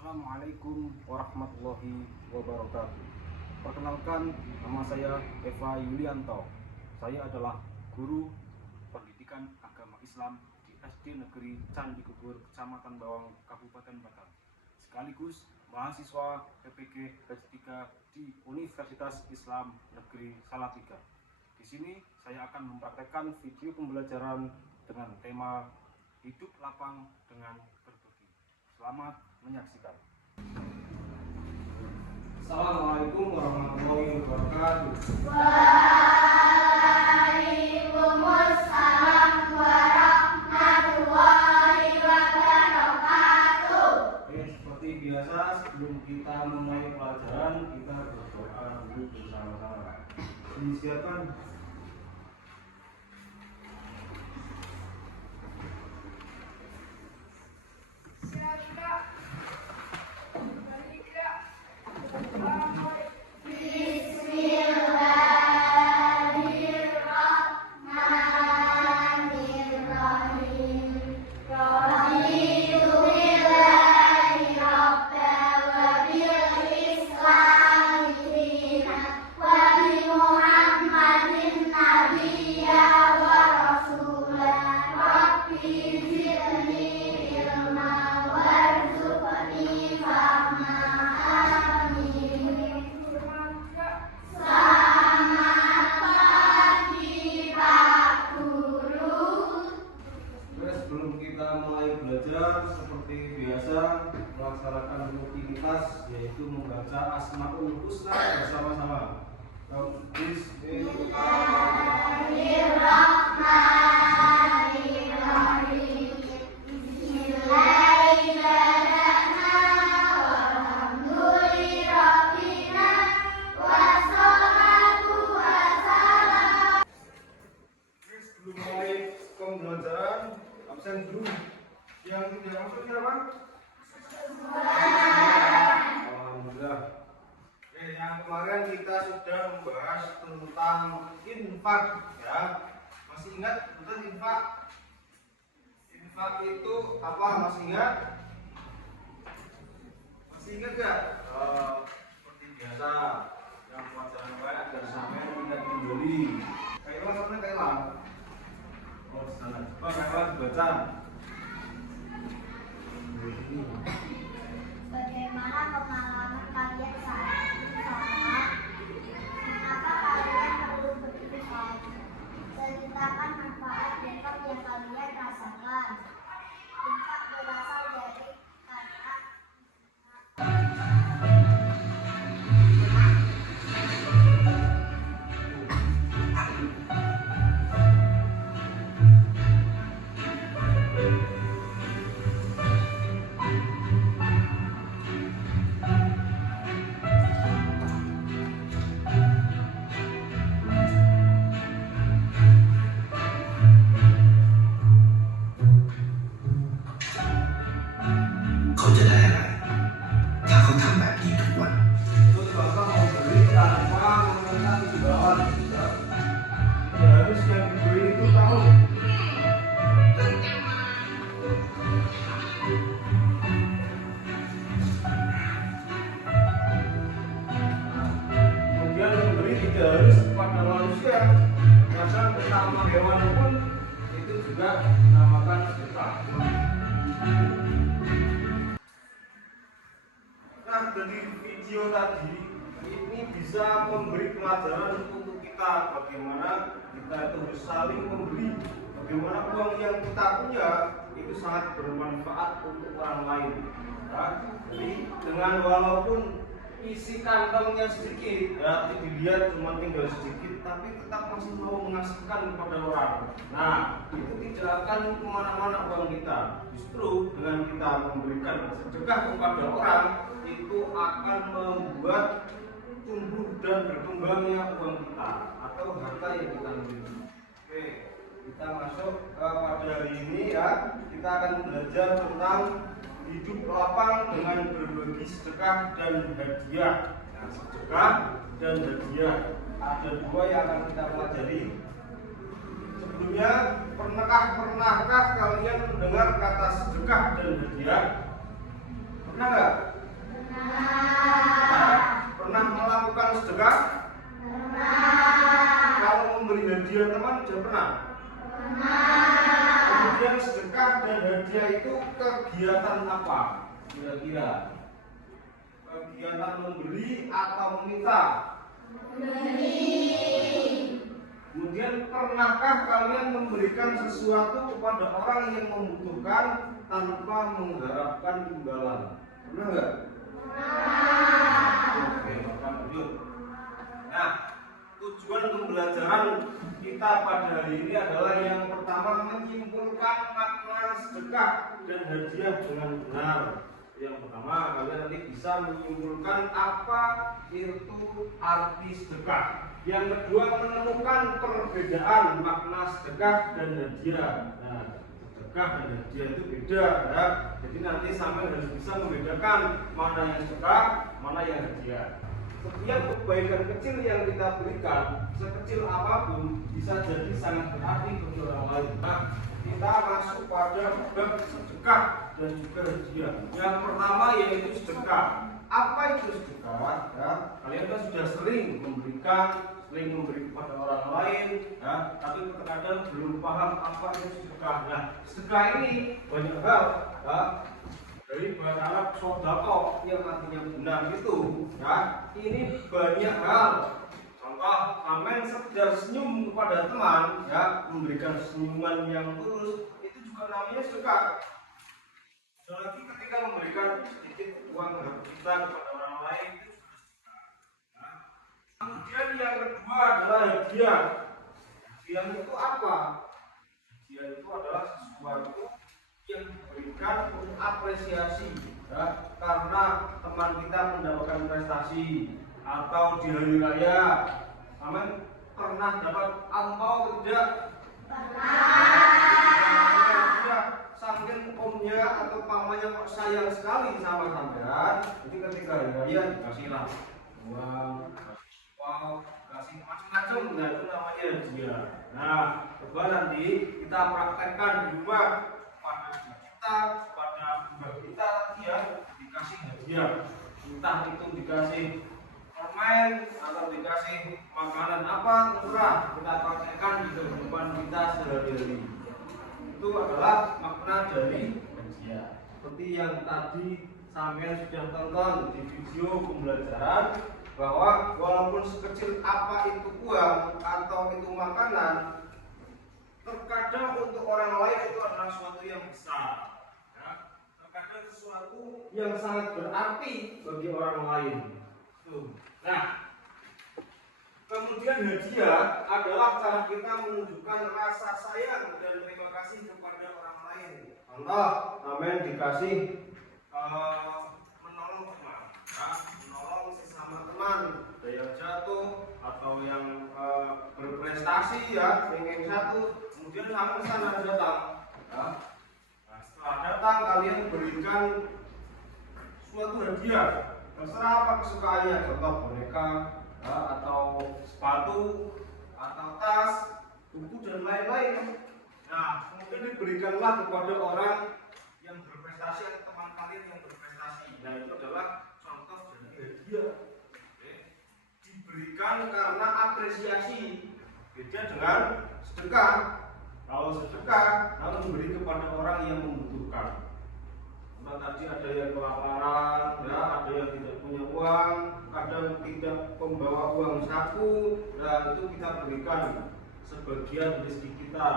Assalamualaikum warahmatullahi wabarakatuh. Perkenalkan, nama saya Eva Yulianto. Saya adalah guru pendidikan agama Islam di SD Negeri Candi Gugur, Kecamatan Bawang, Kabupaten Batang. Sekaligus mahasiswa PPG Batch 3 di Universitas Islam Negeri Salatiga. Di sini saya akan mempraktekkan video pembelajaran dengan tema hidup lapang dengan berbagi. Selamat menyaksikan. Assalamualaikum warahmatullahi wabarakatuh. Waalaikumsalam warahmatullahi wabarakatuh. Seperti biasa, sebelum kita memulai pelajaran, kita berdoa dulu bersama-sama. Disiapkan. Seperti biasa melaksanakan rutinitas, yaitu membaca Asmaul Husna bersama-sama. Bismillahirrahmanirrahim. Bismillahirrahmanirrahim. Walhamdulillahirabbil wassalatu wassalam. Sebelum mulai pembelajaran, absen dulu. Yang tidak masuk siapa? Alhamdulillah. Yang kemarin kita sudah membahas tentang infak, ya. Masih ingat tentang infak? Infak itu apa? Masih ingat? Masih ingat gak? Seperti biasa, yang pelajaran banyak dan sampai tidak kembali. Kailan sampai Kailan? Oh, sana. Coba Kailan dibaca. Bagaimana pengalaman kalian saat infak? Kenapa kalian perlu berinfak? Ceritakan manfaat infak yang kalian rasakan. Infak berasal dari kata harus kepada manusia, kadang bersama hewan pun itu juga dinamakan sedekah. Nah, dari video tadi ini bisa memberi pelajaran untuk kita bagaimana kita itu harus saling memberi, bagaimana uang yang kita punya itu sangat bermanfaat untuk orang lain. Nah, jadi dengan walaupun isi kantongnya sedikit, ya dilihat cuma tinggal sedikit, tapi tetap masih mau mengasihkan kepada orang. Nah, itu tidak akan kemana-mana uang kita. Justru dengan kita memberikan sedekah kepada orang, itu akan membuat tumbuh dan berkembangnya uang kita atau harta yang kita miliki. Oke, kita masuk pada hari ini, ya. Kita akan belajar tentang hidup lapang dengan berbagi sedekah dan hadiah. Nah, sedekah dan hadiah ada dua yang akan kita pelajari. Sebelumnya, pernahkah kalian mendengar kata sedekah dan hadiah? Pernah nggak? Nah, pernah melakukan sedekah? Kalau memberi hadiah teman sudah pernah? Kemudian sedekah dan hadiah itu kegiatan apa? Kira-kira kegiatan memberi atau meminta? Kemudian pernahkah kalian memberikan sesuatu kepada orang yang membutuhkan tanpa mengharapkan imbalan? Pernah nggak? Oke, lanjut. Nah, tujuan pembelajaran kita pada hari ini adalah yang pertama menyimpulkan makna sedekah dan hadiah dengan benar. Yang pertama, kalian nanti bisa menyimpulkan apa itu arti sedekah. Yang kedua, menemukan perbedaan makna sedekah dan hadiah. Nah, sedekah dan hadiah itu beda ya. Jadi nanti sampai harus bisa membedakan mana yang sedekah, mana yang hadiah. Setiap kebaikan kecil yang kita berikan, sekecil apapun, bisa jadi sangat berarti bagi orang lain. Nah, kita masuk pada bab sedekah dan juga hadiah. Yang pertama yaitu sedekah. Apa itu sedekah? Ya, kalian kan sudah sering memberi kepada orang lain, ya, tapi terkadang belum paham apa itu sedekah. Nah, sedekah ini banyak hal, ya. Dari bahasa Arab sodako yang artinya benar itu, ya, ini banyak hal. Contoh, sampai sekedar senyum kepada teman, ya, memberikan senyuman yang tulus, itu juga namanya sedekah. Apalagi ketika memberikan sedikit uang kita kepada orang lain, itu sudah sedekah. Nah, kemudian yang kedua adalah hadiah. Hadiah itu apa? Hadiah itu adalah sesuatu yang diberikan untuk apresiasi, ya, karena teman kita mendapatkan prestasi atau di hari raya. Aman, pernah dapat angpau tidak? Pernah. Saking omnya atau pamannya kok sayang sekali sama sampean, jadi ketika hari raya dikasihlah uang, angpau, kasih macam-macam. Nah, itu namanya hadiah. Nah, coba nanti kita praktekkan di rumah pada mbak kita ya, dikasih hadiah, entah itu dikasih permen atau dikasih makanan apa terserah, kita praktekkan di kehidupan kita sehari-hari. Itu adalah makna dari hadiah. Seperti yang tadi sampean sudah tonton di video pembelajaran, bahwa walaupun sekecil apa itu uang atau itu makanan, terkadang untuk orang lain itu adalah sesuatu yang besar, ya. Terkadang sesuatu yang sangat berarti bagi orang lain. Tuh. Nah, kemudian hadiah adalah cara kita menunjukkan rasa sayang dan terima kasih kepada orang lain. Contoh, amin dikasih menolong teman, ya, menolong sesama teman, ada yang jatuh atau yang berprestasi, ya, ingin satu. Kemudian sampai sana datang, ya. Nah, setelah datang kalian berikan suatu hadiah, terserah apa kesukaannya, contoh boneka, ya, atau sepatu, atau tas, buku dan lain-lain. Nah, kemudian diberikanlah kepada orang yang berprestasi atau teman kalian yang berprestasi. Nah, itu adalah contoh dari hadiah. Oke. Diberikan karena apresiasi, beda dengan sedekah. Kalau sedekah, lalu memberi kepada orang yang membutuhkan. Nah, tadi ada yang kelaparan, ya, ada yang tidak punya uang, ada yang tidak membawa uang saku. Nah, itu kita berikan sebagian rezeki kita,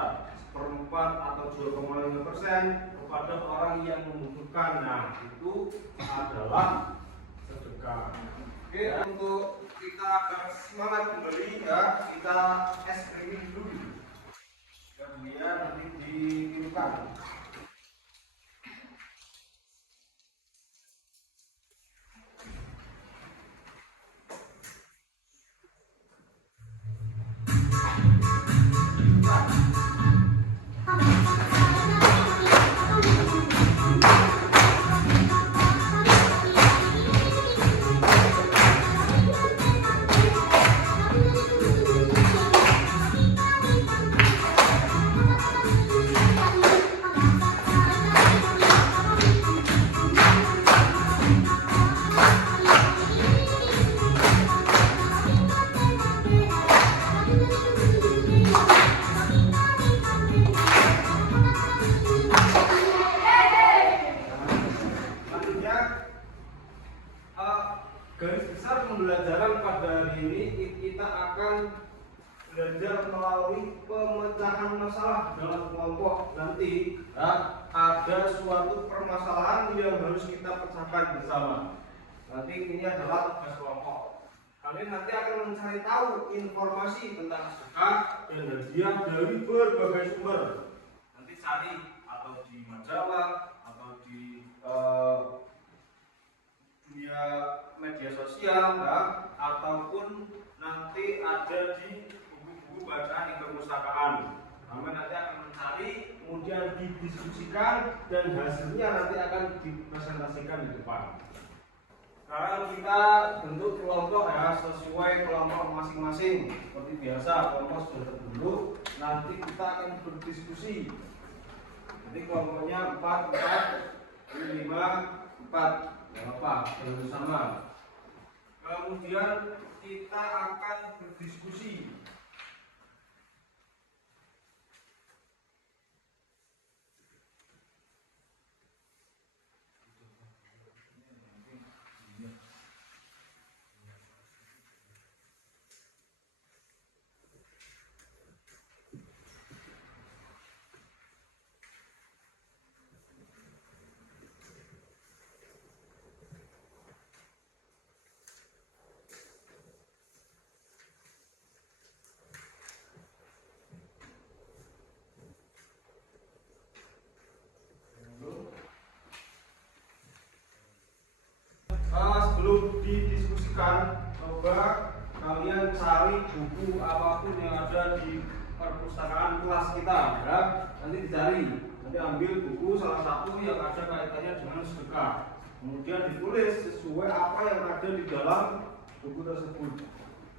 1/4 atau 2,5% kepada orang yang membutuhkan. Nah, itu adalah sedekah. Oke, untuk kita agar semangat kembali, ya, kita es krim dulu. Kemudian nanti ditiupkan. belajar melalui pemecahan masalah dalam kelompok. Nanti ya, ada suatu permasalahan yang harus kita pecahkan bersama. Nanti ini adalah tugas kelompok. Kalian nanti akan mencari tahu informasi tentang sedekah dan hadiah dari berbagai sumber. Nanti cari atau di majalah atau di dunia media sosial ya, ataupun nanti ada di buku bacaan di perpustakaan. Kami nanti akan mencari, kemudian didiskusikan dan hasilnya nanti akan dipresentasikan di depan. Sekarang kita bentuk kelompok ya, sesuai kelompok masing-masing. Seperti biasa, kelompok sudah terbentuk. Nanti kita akan berdiskusi. Jadi kelompoknya 4, 5, 4. Tidak apa, jangan sama. Kemudian kita akan berdiskusi. Sebelum didiskusikan, coba kalian cari buku apapun yang ada di perpustakaan kelas kita ya. Nanti dicari, nanti ambil buku salah satu yang ada kaitannya dengan sedekah, kemudian ditulis sesuai apa yang ada di dalam buku tersebut.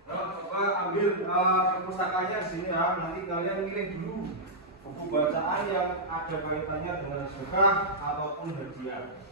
Nah, coba ambil perpustakaannya di sini ya. Nanti kalian pilih dulu buku bacaan yang ada kaitannya dengan sedekah ataupun hadiah.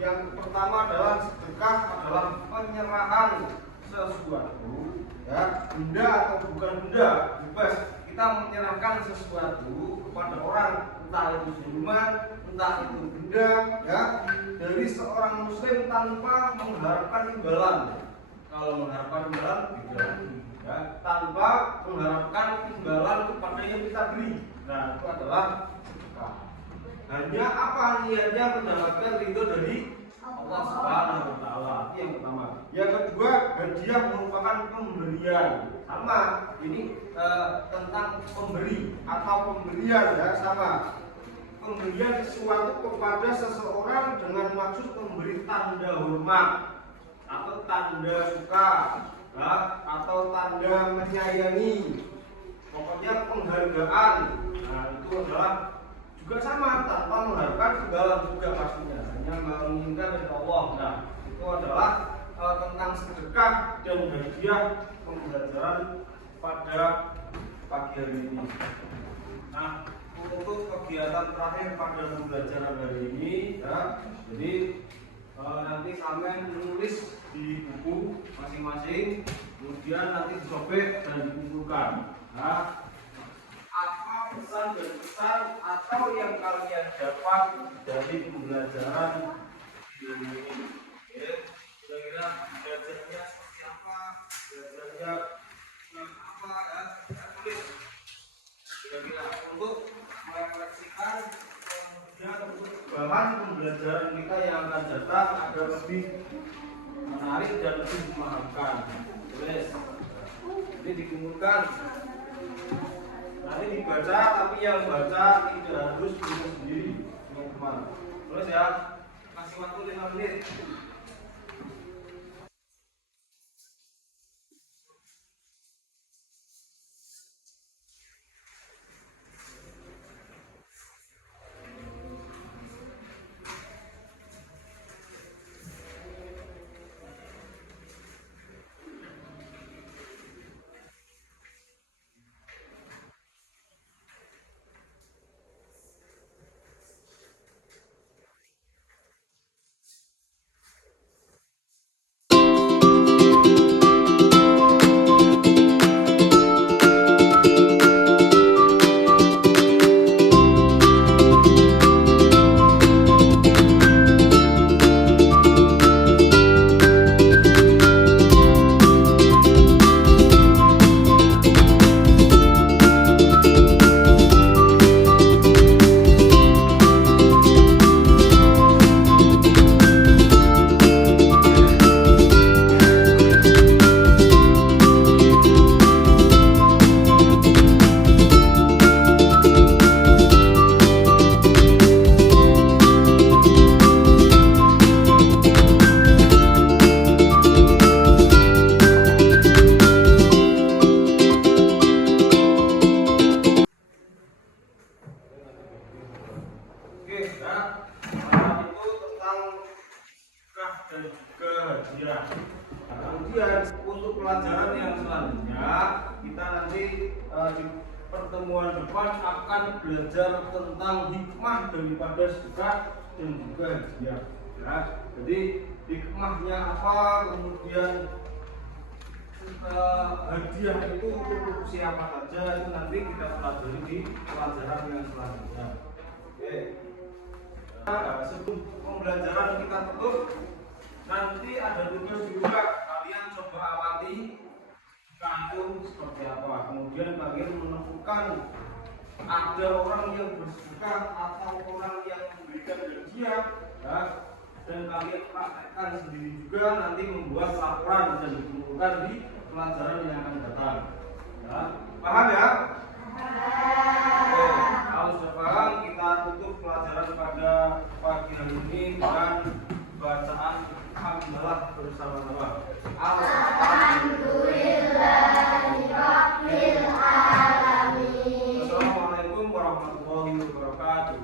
Yang pertama adalah sedekah adalah penyerahan sesuatu ya, benda atau bukan benda, bebas kita menyerahkan sesuatu kepada orang, entah itu minuman, entah itu benda ya, dari seorang muslim tanpa mengharapkan imbalan. Kalau mengharapkan imbalan tidak ya, ya, tanpa mengharapkan imbalan kepada yang kita beri. Nah, itu adalah sedekah. Hanya apa niatnya mendapatkan ridho dari Allah Subhanahu wa taala. Itu yang pertama. Yang kedua, hadiah merupakan pemberian. Sama, ini tentang pemberi atau pemberian ya, sama. Pemberian sesuatu kepada seseorang dengan maksud memberi tanda hormat atau tanda suka ya, atau tanda menyayangi, pokoknya penghargaan. Nah, itu adalah juga sama, tanpa mengharapkan imbalan juga pastinya, hanya menginginkan dari Allah. Nah, itu adalah tentang sedekah dan hadiah pembelajaran pada pagi hari ini. Nah, untuk kegiatan terakhir pada pembelajaran hari ini ya, jadi nanti kalian menulis di buku masing-masing, kemudian nanti disobek dan dikumpulkan. Nah, apa pesan dan pesan atau yang kalian dapat dari pembelajaran ini? Ya, kira-kira belajarnya seperti apa? Belajarnya apa ya? Tulis. Kira-kira untuk merefleksikan kemudian untuk bahan pembelajaran kita yang akan datang agar lebih menarik dan lebih memahamkan. Tulis. Ini dikumpulkan. Nanti dibaca, tapi yang baca tidak harus tulis sendiri, teman-teman. Terus ya, kasih waktu 5 menit. Kemudian untuk pelajaran yang selanjutnya kita nanti di pertemuan depan akan belajar tentang hikmah daripada sedekah dan juga hadiah. Ya, jadi hikmahnya apa, kemudian hadiah itu untuk siapa saja, itu nanti kita pelajari di pelajaran yang selanjutnya. Oke. Nah, sebelum pembelajaran kita tutup, nanti ada tugas juga, kalian coba amati kantung seperti apa. Kemudian kalian menentukan ada orang yang bersedekah atau orang yang memberikan hadiah, ya, dan kalian praktekkan sendiri juga, nanti membuat laporan dan dikumpulkan di pelajaran yang akan datang. Ya, paham ya? Oke, kalau sudah paham, kita tutup pelajaran pada pagi hari ini dengan bacaan alhamdulillah bersama-sama. Alhamdulillahirabbil alamin. Assalamualaikum warahmatullahi wabarakatuh.